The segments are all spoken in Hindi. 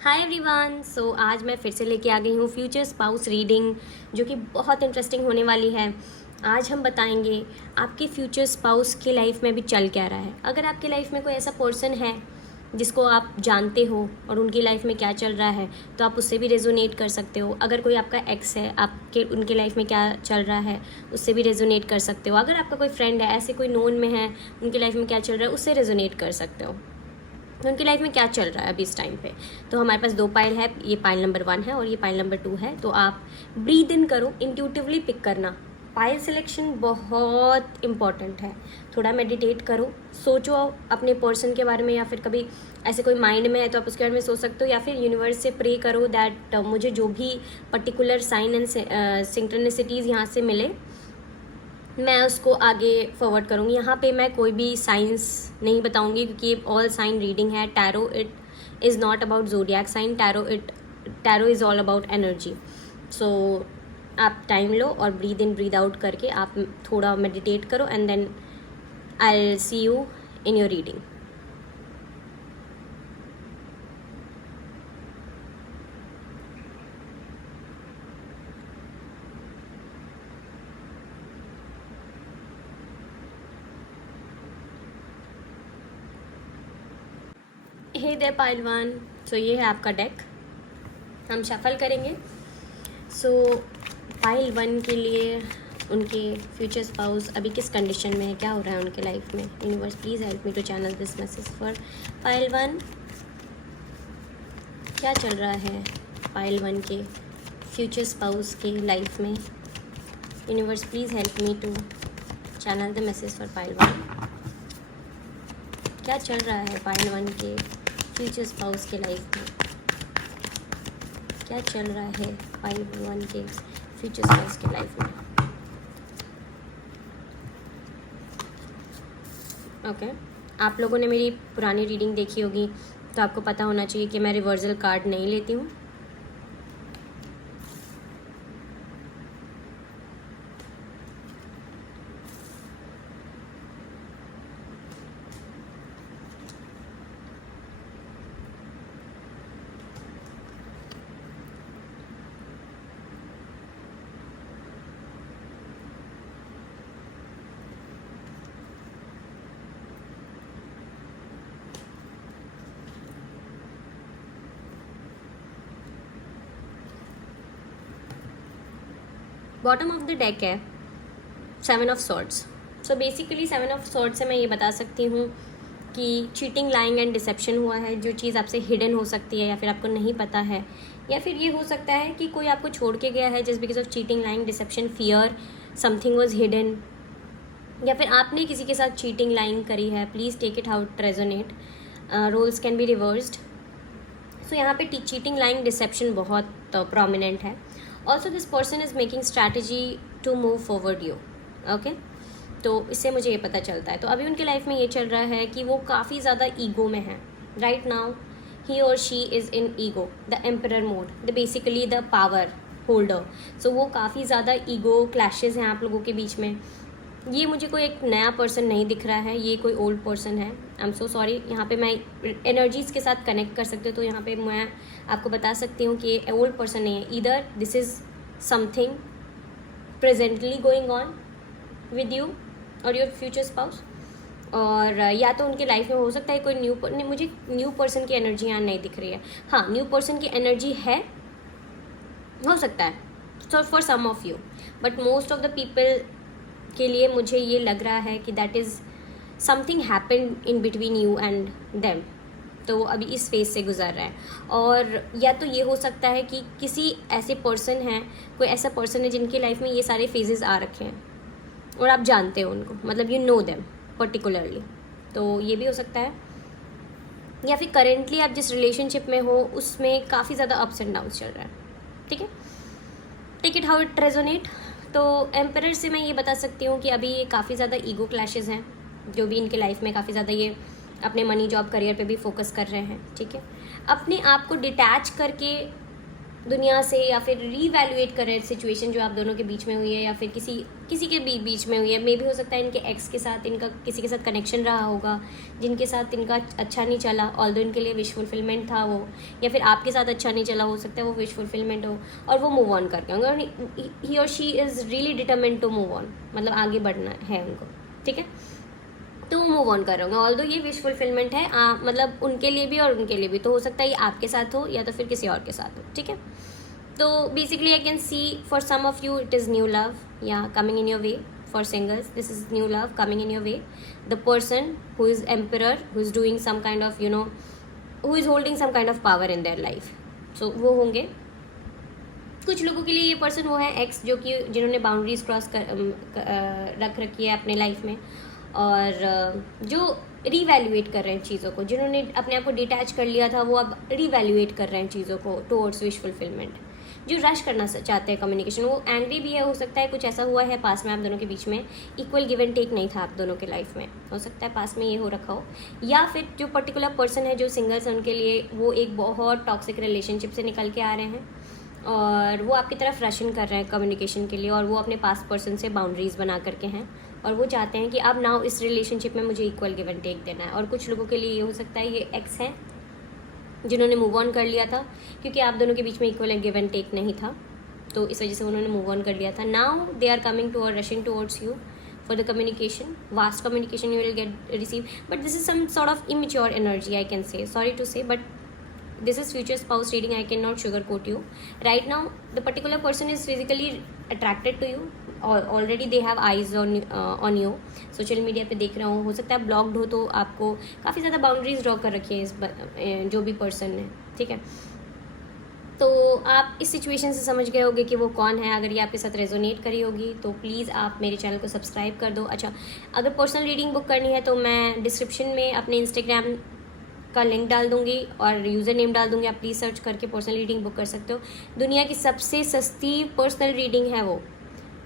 Hi everyone. आज मैं फिर से लेके आ गई हूँ फ्यूचर स्पाउस रीडिंग, जो कि बहुत इंटरेस्टिंग होने वाली है। आज हम बताएंगे आपके फ्यूचर स्पाउस की लाइफ में भी चल क्या रहा है। अगर आपकी लाइफ में कोई ऐसा पर्सन है जिसको आप जानते हो और उनकी लाइफ में क्या चल रहा है, तो आप उससे भी रेजोनेट कर सकते हो। अगर कोई आपका एक्स है, आपके उनके लाइफ में क्या चल रहा है, उससे भी रेजोनेट कर सकते हो। अगर आपका कोई फ्रेंड है, ऐसे कोई नोन में है, उनकी लाइफ में क्या चल रहा है, उससे रेजोनेट कर सकते हो। तो उनकी लाइफ में क्या चल रहा है अभी इस टाइम पे। तो हमारे पास 2 पाइल है, ये पाइल नंबर 1 है और ये पाइल नंबर 2 है। तो आप ब्रीद इन करो, इंट्यूटिवली पिक करना। पाइल सिलेक्शन बहुत इंपॉर्टेंट है। थोड़ा मेडिटेट करो, सोचो अपने पर्सन के बारे में, या फिर कभी ऐसे कोई माइंड में है तो आप उसके बारे में सोच सकते हो, या फिर यूनिवर्स से प्रे करो दैट मुझे जो भी पर्टिकुलर साइन एंड सिंक्रोनिसिटीज़ यहाँ से मिले, मैं उसको आगे फॉरवर्ड करूँगी। यहाँ पे मैं कोई भी साइंस नहीं बताऊँगी, क्योंकि ये ऑल साइन रीडिंग है। Tarot it is not about zodiac sign, tarot is all about energy. So आप टाइम लो और ब्रीद इन ब्रीद आउट करके आप थोड़ा मेडिटेट करो, and then I will see you in your reading. Hey there pile 1। So ये है आपका डेक, हम शफल करेंगे। सो पाइल 1 के लिए उनके फ्यूचर स्पाउस अभी किस कंडीशन में है, क्या हो रहा है उनके लाइफ में। Universe please help me to channel this message for pile 1। क्या चल रहा है पाइल 1 के फ्यूचर स्पाउस के लाइफ में। Universe please help me to channel the message for pile 1। क्या चल रहा है पाइल 1 के फ्यूचर स्पाउस के लाइफ में। क्या चल रहा है पाइल 1 के फ्यूचर स्पाउस के लाइफ में। ओके, आप लोगों ने मेरी पुरानी रीडिंग देखी होगी, तो आपको पता होना चाहिए कि मैं रिवर्सल कार्ड नहीं लेती हूँ। बॉटम ऑफ द डेक है 7 of swords. So basically 7 of swords से मैं ये बता सकती हूँ कि चीटिंग, लाइंग एंड डिसेप्शन हुआ है। जो चीज़ आपसे हिडन हो सकती है, या फिर आपको नहीं पता है, या फिर ये हो सकता है कि कोई आपको छोड़ के गया है just because of cheating, lying, deception, fear, something was hidden, या फिर आपने किसी के साथ चीटिंग, लाइंग करी है। Please take it out, resonate. Roles can be reversed. So यहाँ पे चीटिंग, लाइंग, डिसेप्शन बहुत प्रोमिनेंट है। Also this person is making strategy to move forward you. Okay, तो इससे मुझे ये पता चलता है। तो अभी उनके लाइफ में ये चल रहा है कि वो काफ़ी ज़्यादा ईगो में है राइट नाउ। ही और she is in ego, the emperor mode, the basically the power holder. So वो काफ़ी ज़्यादा ईगो क्लैशेज हैं आप लोगों के बीच में। ये मुझे कोई एक नया पर्सन नहीं दिख रहा है, ये कोई ओल्ड पर्सन है। I am so sorry. यहाँ पे मैं एनर्जीज़ के साथ कनेक्ट कर सकती हूँ, तो यहाँ पे मैं आपको बता सकती हूँ कि ये ओल्ड पर्सन नहीं है। Either this is something presently going on with you और योर फ्यूचर स्पाउस, और या तो उनके लाइफ में हो सकता है कोई मुझे न्यू पर्सन की एनर्जी यहाँ नहीं दिख रही है। हाँ, न्यू पर्सन की एनर्जी है, हो सकता है so for some of you, but most of the people के लिए मुझे ये लग रहा है कि that is something happen in between you and them. तो वो अभी इस फेज से गुजर रहा है। और या तो ये हो सकता है कि किसी ऐसे पर्सन है, कोई ऐसा पर्सन है जिनकी लाइफ में ये सारे फेजेस आ रखे हैं और आप जानते हो उनको, मतलब यू नो देम पर्टिकुलरली। तो ये भी हो सकता है। या फिर करेंटली आप जिस रिलेशनशिप में हो उसमें काफ़ी ज़्यादा अप्स एंड डाउन्स चल रहा है। ठीक है, take it how it resonate. तो एम्परर से मैं ये बता सकती हूँ कि अभी ये काफ़ी ज़्यादा ईगो क्लैशेस हैं, जो भी इनके लाइफ में काफ़ी ज़्यादा ये अपने मनी, जॉब, करियर पे भी फोकस कर रहे हैं। ठीक है, अपने आप को डिटैच करके दुनिया से, या फिर रीवैल्यूएट कर रहे हैं सिचुएशन जो आप दोनों के बीच में हुई है, या फिर किसी के बीच में हुई है। मे भी हो सकता है इनके एक्स के साथ इनका किसी के साथ कनेक्शन रहा होगा जिनके साथ इनका अच्छा नहीं चला, ऑल्दो इनके लिए विश फुलफिलमेंट था वो, या फिर आपके साथ अच्छा नहीं चला, हो सकता है वो विश फुलफिलमेंट हो और वो मूव ऑन करके होंगे, और ही और she is really determined to move on, मतलब आगे बढ़ना है उनको, ठीक है। तो वो मूव ऑन कर रहे होंगे, ऑल्दो ये विश फुलफिलमेंट है, मतलब उनके लिए भी और उनके लिए भी। तो हो सकता है ये आपके साथ हो या तो फिर किसी और के साथ हो, ठीक है। तो basically I can see for some of you it is new love या coming in your way. For singles this is new love coming in your way. The person who is emperor, who is doing some kind of who is holding some kind of power in their life, so वो होंगे। कुछ लोगों के लिए ये पर्सन वो है एक्स, जो कि जिन्होंने बाउंड्रीज क्रॉस रख रखी है अपने लाइफ में, और जो रीवैल्यूएट कर रहे हैं चीज़ों को, जिन्होंने अपने आप को डिटैच कर लिया था वो अब रीवैल्यूएट कर रहे हैं चीज़ों को टुवर्ड्स विश फुलफिलमेंट। जो रश करना चाहते हैं कम्युनिकेशन, वो एंग्री भी है, हो सकता है कुछ ऐसा हुआ है पास में आप दोनों के बीच में, इक्वल गिव एंड टेक नहीं था आप दोनों के लाइफ में, हो सकता है पास में ये हो रखा हो। या फिर जो पर्टिकुलर पर्सन है जो सिंगल्स हैं उनके लिए वो एक बहुत टॉक्सिक रिलेशनशिप से निकल के आ रहे हैं और वो आपकी तरफ रशन कर रहे हैं कम्युनिकेशन के लिए, और वो अपने पास पर्सन से बाउंड्रीज बना करके हैं और वो चाहते हैं कि अब नाउ इस रिलेशनशिप में मुझे इक्वल गिव एंड टेक देना है। और कुछ लोगों के लिए ये हो सकता है ये एक्स है जिन्होंने मूव ऑन कर लिया था क्योंकि आप दोनों के बीच में इक्वल गिव एंड टेक नहीं था, तो इस वजह से उन्होंने मूव ऑन कर लिया था। Now they are coming to और rushing towards you for the communication, vast communication you will get receive, but this is some sort of immature energy, I can say, sorry to say, but this is future spouse reading, I cannot sugarcoat you. Right now the particular person is physically attracted to you, already they have eyes on you, social media पे देख रहा हो सकता है ब्लॉक्ड हो तो आपको काफ़ी ज़्यादा बाउंड्रीज ड्रॉ कर रखी है इस जो भी पर्सन है, ठीक है। तो आप इस सिचुएशन से समझ गए होंगे कि वो कौन है। अगर ये आपके साथ रेजोनेट करी होगी तो प्लीज़ आप मेरे चैनल को सब्सक्राइब कर दो। अच्छा, अगर पर्सनल रीडिंग बुक करनी है तो मैं डिस्क्रिप्शन में अपने इंस्टाग्राम का लिंक डाल दूंगी और यूज़र नेम डाल दूंगी, आप प्लीज़ सर्च करके पर्सनल रीडिंग बुक कर सकते हो। दुनिया की सबसे सस्ती पर्सनल रीडिंग है वो,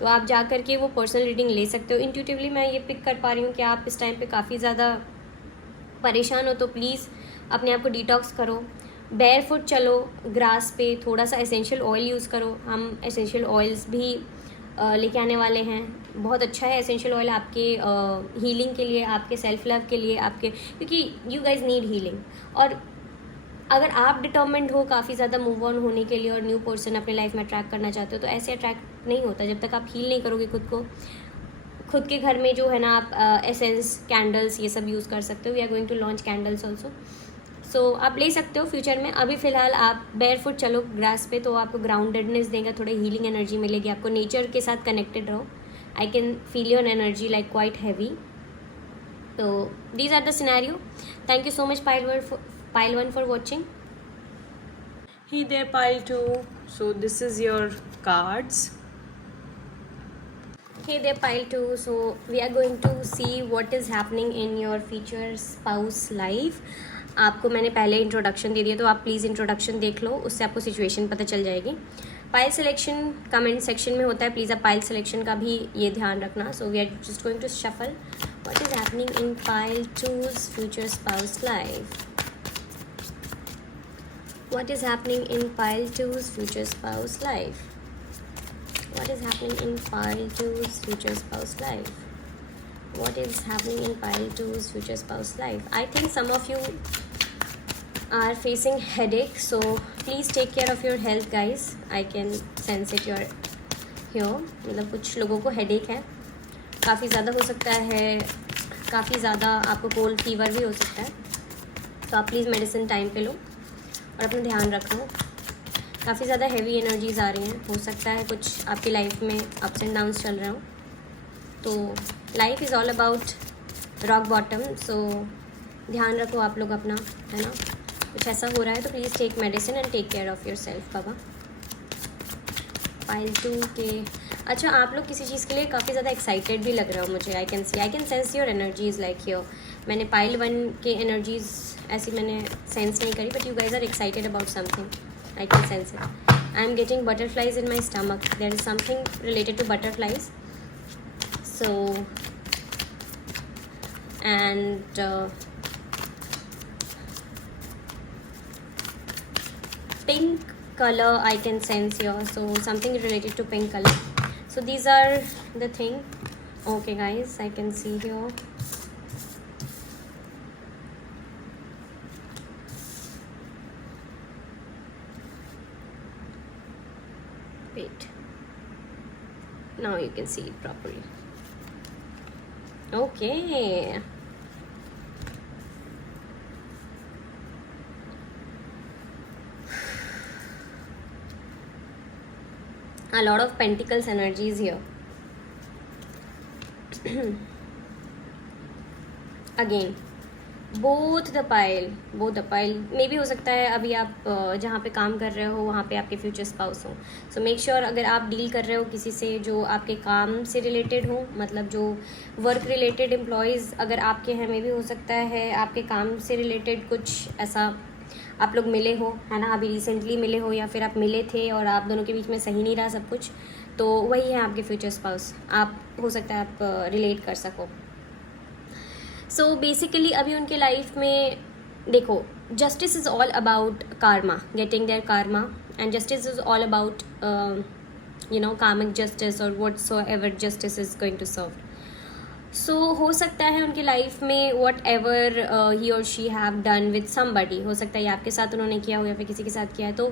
तो आप जा कर के वो पर्सनल रीडिंग ले सकते हो। इंट्यूटिवली मैं ये पिक कर पा रही हूँ कि आप इस टाइम पे काफ़ी ज़्यादा परेशान हो, तो प्लीज़ अपने आप को डिटॉक्स करो, बेयर फुट चलो ग्रास पे, थोड़ा सा एसेंशियल ऑयल यूज़ करो। हम एसेंशियल ऑयल्स भी लेके आने वाले हैं, बहुत अच्छा है एसेंशियल ऑयल आपके हीलिंग के लिए, आपके सेल्फ लव के लिए, आपके, क्योंकि यू गाइज नीड हीलिंग। और अगर आप डिटर्मिन्ड हो काफ़ी ज़्यादा मूव ऑन होने के लिए और न्यू पर्सन अपने लाइफ में अट्रैक्ट करना चाहते हो, तो ऐसे अट्रैक्ट नहीं होता जब तक आप हील नहीं करोगे खुद को। खुद के घर में जो है ना आप एसेंस, कैंडल्स ये सब यूज़ कर सकते हो। We are going to launch candles also, so आप ले सकते हो फ्यूचर में। अभी फ़िलहाल आप बेयर फुट चलो ग्रास पे, तो आपको ग्राउंडेडनेस देगा, थोड़ा हीलिंग एनर्जी मिलेगी आपको, नेचर के साथ कनेक्टेड रहो। I can feel your energy like quite heavy. तो these are the scenario. Thank you so much pile 1 for watching. Hey there, pile 2. So this is your cards. Hey there, pile 2. So we are going to see what is happening in your future spouse life. आपको मैंने पहले इंट्रोडक्शन दे दिया, तो आप प्लीज़ इंट्रोडक्शन देख लो, उससे आपको सिचुएशन पता चल जाएगी। पाइल सिलेक्शन कमेंट सेक्शन में होता है, प्लीज़ आप पाइल सिलेक्शन का भी ये ध्यान रखना। So we are just going to shuffle what is happening in pile 2's future spouse life. What is happening in pile 2's future spouse life? What is happening in pile 2's future spouse life? What is happening in pile 2's future spouse life? I think some of you are facing headache, so please take care of your health, guys. I can sense it here. मतलब कुछ लोगों को हेडेक है, काफ़ी ज़्यादा हो सकता है, काफ़ी ज़्यादा आपको कोल्ड फीवर भी हो सकता है, तो आप प्लीज़ मेडिसिन टाइम पे लो और अपना ध्यान रखो। काफ़ी ज़्यादा हैवी एनर्जीज आ रही हैं, हो सकता है कुछ आपकी लाइफ में अप्स एंड डाउन्स चल रहे हो, तो life is all about rock bottom. So ध्यान रखो आप लोग अपना, है ना। कुछ ऐसा हो रहा है तो please take medicine and take care of yourself बाबा। पाइल 2 के, अच्छा आप लोग किसी चीज़ के लिए काफ़ी ज़्यादा एक्साइटेड भी लग रहे हो मुझे। I can sense your energies like your. मैंने पाइल 1 के एनर्जीज ऐसी मैंने सेंस नहीं करी, but you guys are excited about something, I can sense it. I am getting butterflies in my stomach, there is something related to butterflies. So and color I can sense here, so something related to pink color. So these are the thing. Okay guys, I can see here. Wait, now you can see it properly. Okay, a lot of pentacles energies here. Again, both the pile मे भी हो सकता है अभी आप जहाँ पे काम कर रहे हो वहाँ पे आपके फ्यूचर स्पाउस हो. सो मेक श्योर अगर आप डील कर रहे हो किसी से जो आपके काम से रिलेटेड हो, मतलब जो वर्क रिलेटेड एम्प्लॉयज़ अगर आपके हैं, मे भी हो सकता है आपके काम से रिलेटेड कुछ ऐसा आप लोग मिले हो, है ना, अभी रिसेंटली मिले हो, या फिर आप मिले थे और आप दोनों के बीच में सही नहीं रहा सब कुछ, तो वही है आपके फ्यूचर स्पाउस. आप हो सकता है आप रिलेट कर सको. सो बेसिकली अभी उनके लाइफ में देखो, justice is all about karma, getting their karma, and justice is all about karmic justice or whatsoever justice is going to serve. सो हो सकता है उनकी लाइफ में वट एवर ही और she have done with somebody, हो सकता है ये आपके साथ उन्होंने किया हो या फिर किसी के साथ किया है, तो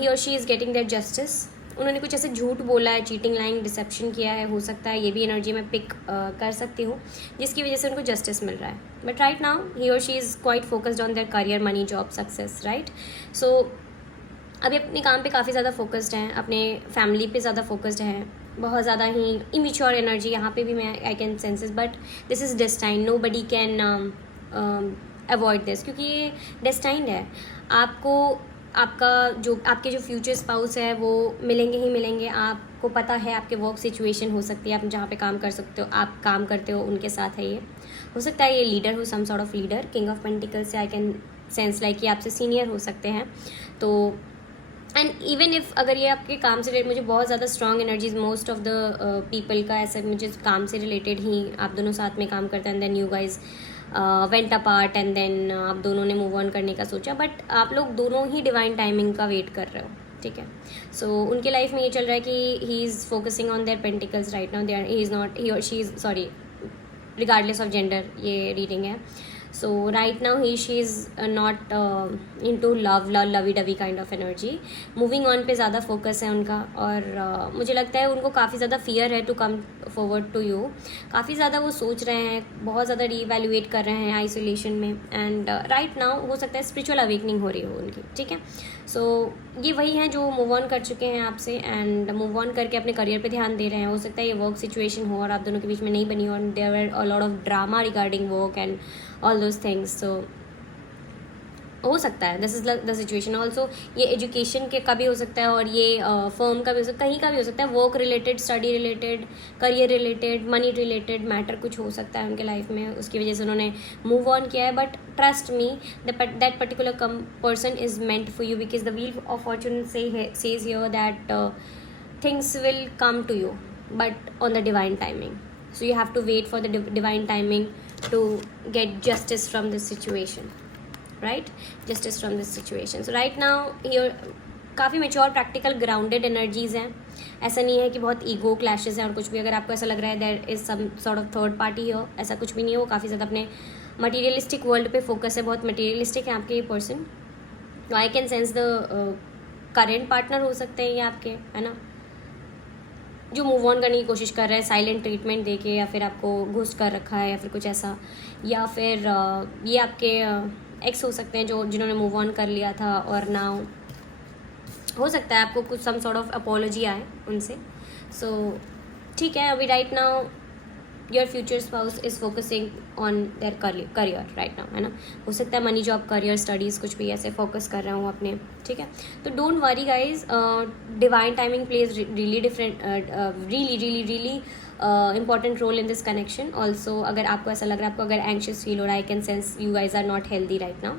ही और she is getting their justice. उन्होंने कुछ ऐसे झूठ बोला है, चीटिंग, लाइंग, डिसेप्शन किया है, हो सकता है ये भी एनर्जी में पिक कर सकती हूँ, जिसकी वजह से उनको जस्टिस मिल रहा है. बट राइट नाउ ही और she is quite focused on their career, money, job, success, right. So अभी अपने काम पे काफ़ी ज़्यादा फोकस्ड हैं, अपने फैमिली पे ज़्यादा फोकस्ड हैं, बहुत ज़्यादा ही इमेच्योर एनर्जी यहाँ पे भी मैं I can senses. But this is destine, nobody can avoid this, क्योंकि ये डेस्टाइंड है. आपको आपके जो फ्यूचर स्पाउस है वो मिलेंगे ही मिलेंगे. आपको पता है आपके वर्क सिचुएशन हो सकती है, आप जहाँ पे काम कर सकते हो, आप काम करते हो, उनके साथ है ये. हो सकता है ये लीडर हो, some sort of leader. King of pentacles से आई कैन सेंस लाइक ये आपसे सीनियर हो सकते हैं. तो एंड इवन इफ़ अगर ये आपके काम से रिलेटेड, मुझे बहुत ज़्यादा strong energies most of the people का ऐसा मुझे काम से रिलेटेड ही, आप दोनों साथ में काम करते हैं, and then you guys went apart, and then आप दोनों ने मूव ऑन करने का सोचा, बट आप लोग दोनों ही डिवाइन टाइमिंग का वेट कर रहे हो, ठीक है. सो उनके लाइफ में ये चल रहा है कि he is focusing on their pentacles right now. He is not, he और she is, sorry, regardless of gender ये रीडिंग है. So right now he she is not into lovey dovey kind of energy. Moving on पे ज़्यादा फोकस है उनका, और मुझे लगता है उनको काफ़ी ज़्यादा फियर है to come forward to you. काफ़ी ज़्यादा वो सोच रहे हैं, बहुत ज़्यादा रीवैल्यूएट कर रहे हैं आइसोलेशन में, एंड राइट नाउ हो सकता है स्पिरिचुअल अवेकनिंग हो रही हो उनकी, ठीक है. सो ये वही हैं जो मूव ऑन कर चुके हैं आपसे, एंड मूव ऑन करके अपने करियर पे ध्यान दे रहे हैं. हो सकता है ये वर्क सिचुएशन हो और आप दोनों के बीच में नहीं बनी हो, और there were a lot of drama regarding work and all those things. So हो सकता है this is the situation. Also ये एजुकेशन के का भी हो सकता है, और ये फर्म का भी हो सकता है, कहीं का भी हो सकता है. Work related, study related, career related, money related matter कुछ हो सकता है उनके लाइफ में, उसकी वजह से उन्होंने मूव ऑन किया है. But trust me, that particular person is meant for you, because the wheel of fortune says here that things will come to you, but on the divine timing. So you have to wait for the divine timing to get justice from this situation, right? Justice from this situation. So right now here काफ़ी मेच्योर, प्रैक्टिकल, ग्राउंडेड एनर्जीज हैं. ऐसा नहीं है कि बहुत ईगो क्लैशेस हैं और कुछ भी. अगर आपको ऐसा लग रहा है there is some sort of third party हो, ऐसा कुछ भी नहीं है. वो काफ़ी ज़्यादा अपने मटीरियलिस्टिक वर्ल्ड पे फोकस है, बहुत मटीरियलिस्टिक है आपके ये person. I can sense the current partner हो सकते हैं ये आपके, है ना, जो मूव ऑन करने की कोशिश कर रहे हैं साइलेंट ट्रीटमेंट देके, या फिर आपको घुस कर रखा है, या फिर कुछ ऐसा, या फिर ये आपके एक्स हो सकते हैं जो जिन्होंने मूव ऑन कर लिया था, और नाउ हो सकता है आपको कुछ सम सॉर्ट ऑफ अपॉलॉजी आए उनसे. सो ठीक है, अभी right now your future spouse is focusing on their career right now, है ना. हो सकता है मनी, जॉब, करियर, स्टडीज़ कुछ भी ऐसे फोकस कर रहा हूँ अपने, ठीक है. तो don't worry guys, divine timing plays really different, really important role in this connection. Also अगर आपको ऐसा लग रहा है, आपको अगर एंशियस फील हो रहा है, I can sense you guys are not healthy right now.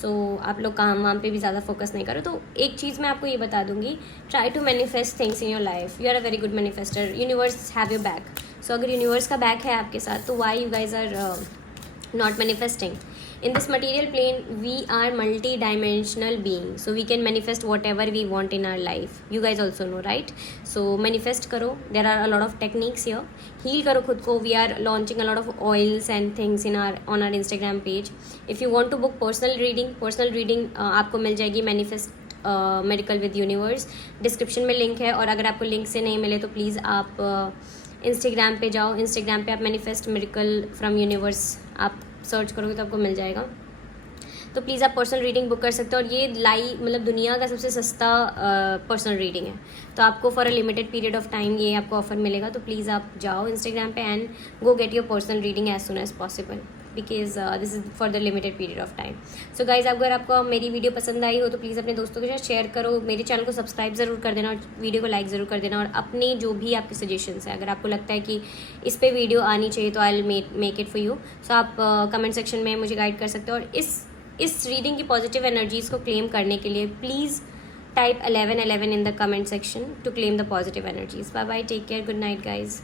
So आप लोग काम वाम पे भी ज़्यादा फोकस नहीं करो. तो एक चीज़ मैं आपको ये बता दूंगी, try to manifest things in your life. You are a very good manifester, universe have your back. So अगर यूनिवर्स का बैक है आपके साथ, तो why you guys are not manifesting. In this material plane, we are multi-dimensional beings, so we can manifest whatever we want in our life. You guys also know, right? So manifest करो. There are a lot of techniques here. Heal करो खुद को. We are launching a lot of oils and things on our Instagram page. If you want to book personal reading आपको मिल जाएगी Manifest Miracle with Universe. Description में लिंक है, और अगर आपको लिंक से नहीं मिले तो प्लीज़ आप इंस्टाग्राम पे जाओ. इंस्टाग्राम पे आप Manifest Miracle from Universe आप सर्च करोगे तो आपको मिल जाएगा. तो प्लीज़ आप पर्सनल रीडिंग बुक कर सकते हो, और ये मतलब दुनिया का सबसे सस्ता पर्सनल रीडिंग है. तो आपको for a limited period of time ये आपको ऑफर मिलेगा. तो प्लीज़ आप जाओ इंस्टाग्राम पे and go get your personal reading as soon as possible, because this is for the limited period of time. So guys, अगर आपको मेरी वीडियो पसंद आई हो तो प्लीज़ अपने दोस्तों के साथ शेयर करो. मेरे चैनल को सब्सक्राइब ज़रूर कर देना, और वीडियो को लाइक ज़रूर कर देना. और अपने जो भी आपके सजेशंस है, अगर आपको लगता है कि इस पर वीडियो आनी चाहिए तो I will make it for you. So आप कमेंट सेक्शन में मुझे गाइड कर सकते हो. और इस रीडिंग की पॉजिटिव एनर्जीज़ को क्लेम करने के लिए please type 1111 in the comment section to claim the positive energies. Bye bye, take care, good night guys.